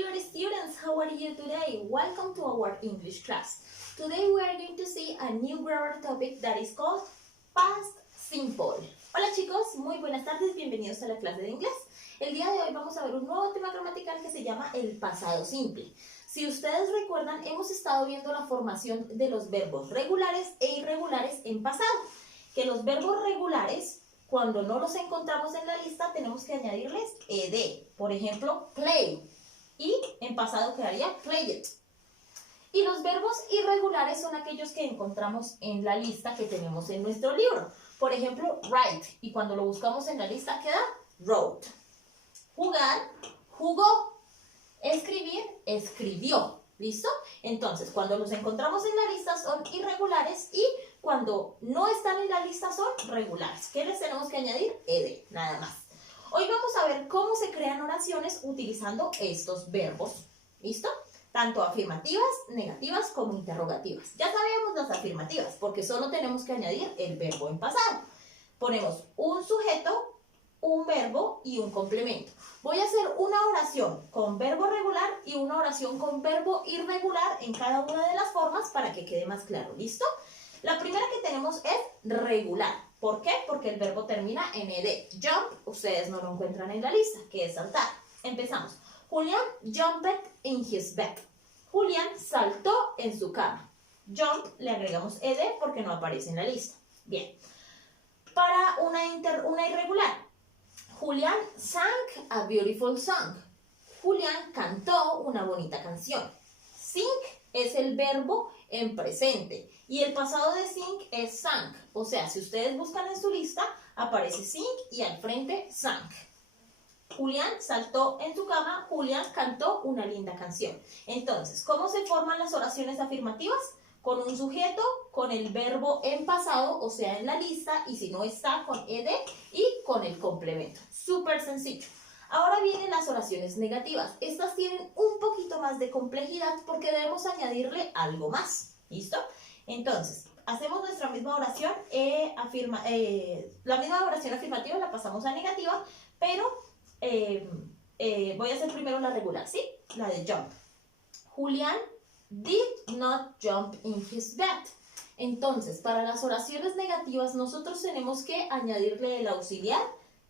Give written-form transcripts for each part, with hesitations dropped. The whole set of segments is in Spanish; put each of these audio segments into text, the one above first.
dear students, how are you today? Welcome to our English class. Today we are going to see a new grammar topic that is called past simple. Hola chicos, muy buenas tardes, bienvenidos a la clase de inglés. El día de hoy vamos a ver un nuevo tema gramatical que se llama el pasado simple. Si ustedes recuerdan, hemos estado viendo la formación de los verbos regulares e irregulares en pasado. Que los verbos regulares, cuando no los encontramos en la lista, tenemos que añadirles ed. Por ejemplo, play. Y en pasado quedaría played. Y los verbos irregulares son aquellos que encontramos en la lista que tenemos en nuestro libro. Por ejemplo, write. Y cuando lo buscamos en la lista queda wrote. Jugar, jugó. Escribir, escribió. ¿Listo? Entonces, cuando los encontramos en la lista son irregulares y cuando no están en la lista son regulares. ¿Qué les tenemos que añadir? Ed, nada más. Hoy vamos a ver cómo se crean oraciones utilizando estos verbos. ¿Listo? Tanto afirmativas, negativas como interrogativas. Ya sabemos las afirmativas porque solo tenemos que añadir el verbo en pasado. Ponemos un sujeto, un verbo y un complemento. Voy a hacer una oración con verbo regular y una oración con verbo irregular en cada una de las formas para que quede más claro. ¿Listo? La primera que tenemos es regular. ¿Por qué? Porque el verbo termina en ed. Jump, ustedes no lo encuentran en la lista, que es saltar. Empezamos. Julian jumped in his bed. Julián saltó en su cama. Jump le agregamos ed porque no aparece en la lista. Bien. Para una irregular. Julián sang a beautiful song. Julián cantó una bonita canción. Sing es el verbo en presente y el pasado de sing es sang. O sea, si ustedes buscan en su lista, aparece sing y al frente sang. Julián saltó en su cama, Julián cantó una linda canción. Entonces, ¿cómo se forman las oraciones afirmativas? Con un sujeto, con el verbo en pasado, o sea, en la lista, y si no está, con ed y con el complemento. Súper sencillo. Ahora vienen las oraciones negativas. Estas tienen un poquito más de complejidad porque debemos añadirle algo más. ¿Listo? Entonces, hacemos nuestra misma oración, la misma oración afirmativa la pasamos a negativa, pero voy a hacer primero la regular, ¿sí? La de jump. Julián did not jump in his bed. Entonces, para las oraciones negativas, nosotros tenemos que añadirle el auxiliar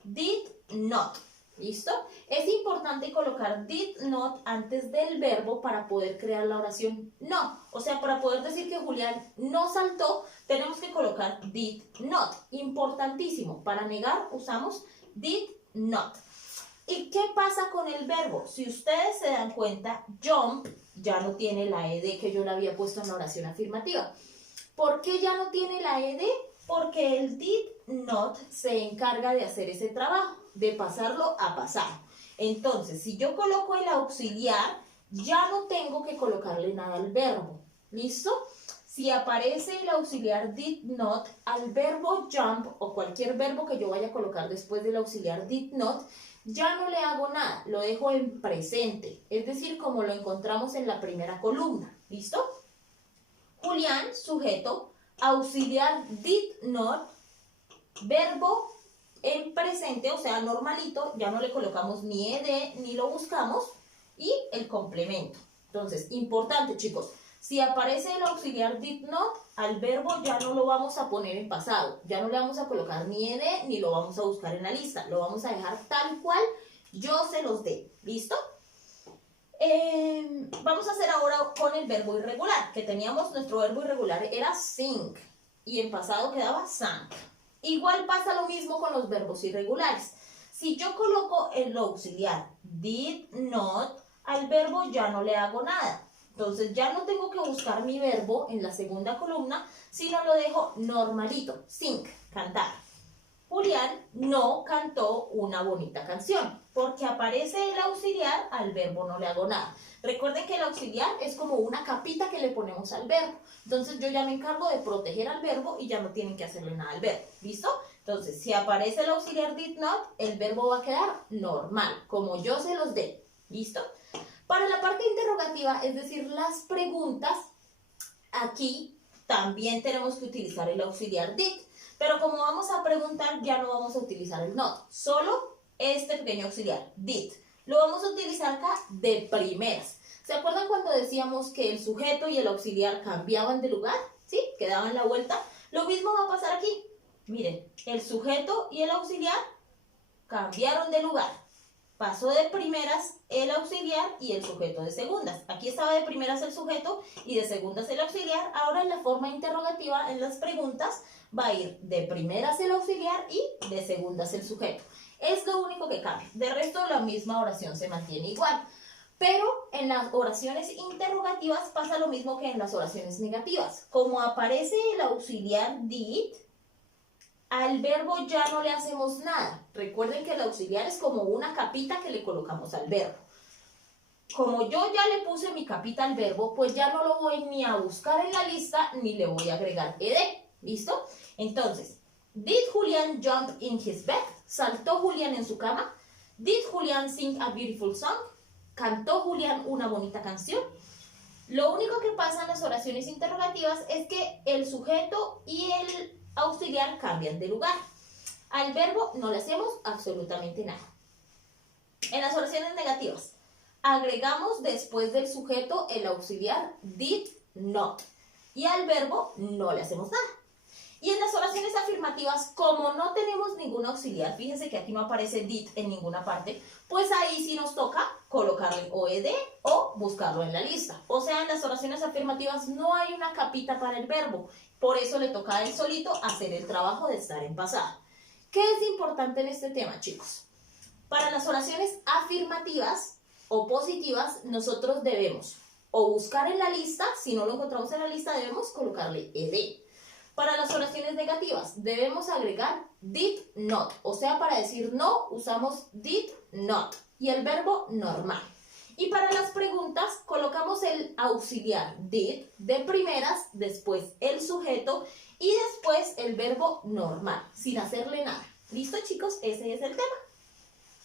did not. ¿Listo? Es importante colocar did not antes del verbo para poder crear la oración no. O sea, para poder decir que Julián no saltó, tenemos que colocar did not. Importantísimo. Para negar usamos did not. ¿Y qué pasa con el verbo? Si ustedes se dan cuenta, jump ya no tiene la ed que yo le había puesto en la oración afirmativa. ¿Por qué ya no tiene la ed? Porque el did not se encarga de hacer ese trabajo, de pasarlo a pasado. Entonces, si yo coloco el auxiliar, ya no tengo que colocarle nada al verbo. ¿Listo? Si aparece el auxiliar did not, al verbo jump o cualquier verbo que yo vaya a colocar después del auxiliar did not, ya no le hago nada, lo dejo en presente, es decir, como lo encontramos en la primera columna. ¿Listo? Julián, sujeto, auxiliar did not, verbo en presente, o sea, normalito, ya no le colocamos ni ed ni lo buscamos, y el complemento. Entonces, importante, chicos, si aparece el auxiliar did not, al verbo ya no lo vamos a poner en pasado, ya no le vamos a colocar ni ed ni lo vamos a buscar en la lista, lo vamos a dejar tal cual yo se los dé. ¿Listo? Vamos a hacer ahora con el verbo irregular, que teníamos nuestro verbo irregular era sing y en pasado quedaba sang. Igual pasa lo mismo con los verbos irregulares. Si yo coloco el auxiliar did not, al verbo ya no le hago nada. Entonces ya no tengo que buscar mi verbo en la segunda columna, sino lo dejo normalito, sing, cantar. Julián no cantó una bonita canción, porque aparece el auxiliar, al verbo no le hago nada. Recuerden que el auxiliar es como una capita que le ponemos al verbo. Entonces yo ya me encargo de proteger al verbo y ya no tienen que hacerle nada al verbo. ¿Listo? Entonces, si aparece el auxiliar did not, el verbo va a quedar normal, como yo se los dé. ¿Listo? Para la parte interrogativa, es decir, las preguntas, aquí también tenemos que utilizar el auxiliar did. Pero como vamos a preguntar, ya no vamos a utilizar el not. Solo este pequeño auxiliar, did. Lo vamos a utilizar acá de primeras. ¿Se acuerdan cuando decíamos que el sujeto y el auxiliar cambiaban de lugar? ¿Sí? Que daban la vuelta. Lo mismo va a pasar aquí. Miren, el sujeto y el auxiliar cambiaron de lugar. Pasó de primeras el auxiliar y el sujeto de segundas. Aquí estaba de primeras el sujeto y de segundas el auxiliar. Ahora en la forma interrogativa, en las preguntas, va a ir de primeras el auxiliar y de segundas el sujeto. Es lo único que cambia. De resto, la misma oración se mantiene igual. Pero en las oraciones interrogativas pasa lo mismo que en las oraciones negativas. Como aparece el auxiliar did, al verbo ya no le hacemos nada. Recuerden que el auxiliar es como una capita que le colocamos al verbo. Como yo ya le puse mi capita al verbo, pues ya no lo voy ni a buscar en la lista ni le voy a agregar ed. ¿Listo? Entonces, did Julian jump in his bed? ¿Saltó Julián en su cama? Did Julian sing a beautiful song? ¿Cantó Julián una bonita canción? Lo único que pasa en las oraciones interrogativas es que el sujeto y el auxiliar cambian de lugar. Al verbo no le hacemos absolutamente nada. En las oraciones negativas, agregamos después del sujeto el auxiliar did not. Y al verbo no le hacemos nada. Y en las oraciones afirmativas, como no tenemos ningún auxiliar, fíjense que aquí no aparece did en ninguna parte, pues ahí sí nos toca colocarle OED o buscarlo en la lista. O sea, en las oraciones afirmativas no hay una capita para el verbo, por eso le toca a él solito hacer el trabajo de estar en pasado. ¿Qué es importante en este tema, chicos? Para las oraciones afirmativas o positivas, nosotros debemos o buscar en la lista, si no lo encontramos en la lista, debemos colocarle ED. Para las oraciones negativas, debemos agregar did not. O sea, para decir no, usamos did not. Y el verbo normal. Y para las preguntas, colocamos el auxiliar did de primeras, después el sujeto y después el verbo normal, sin hacerle nada. ¿Listo, chicos? Ese es el tema.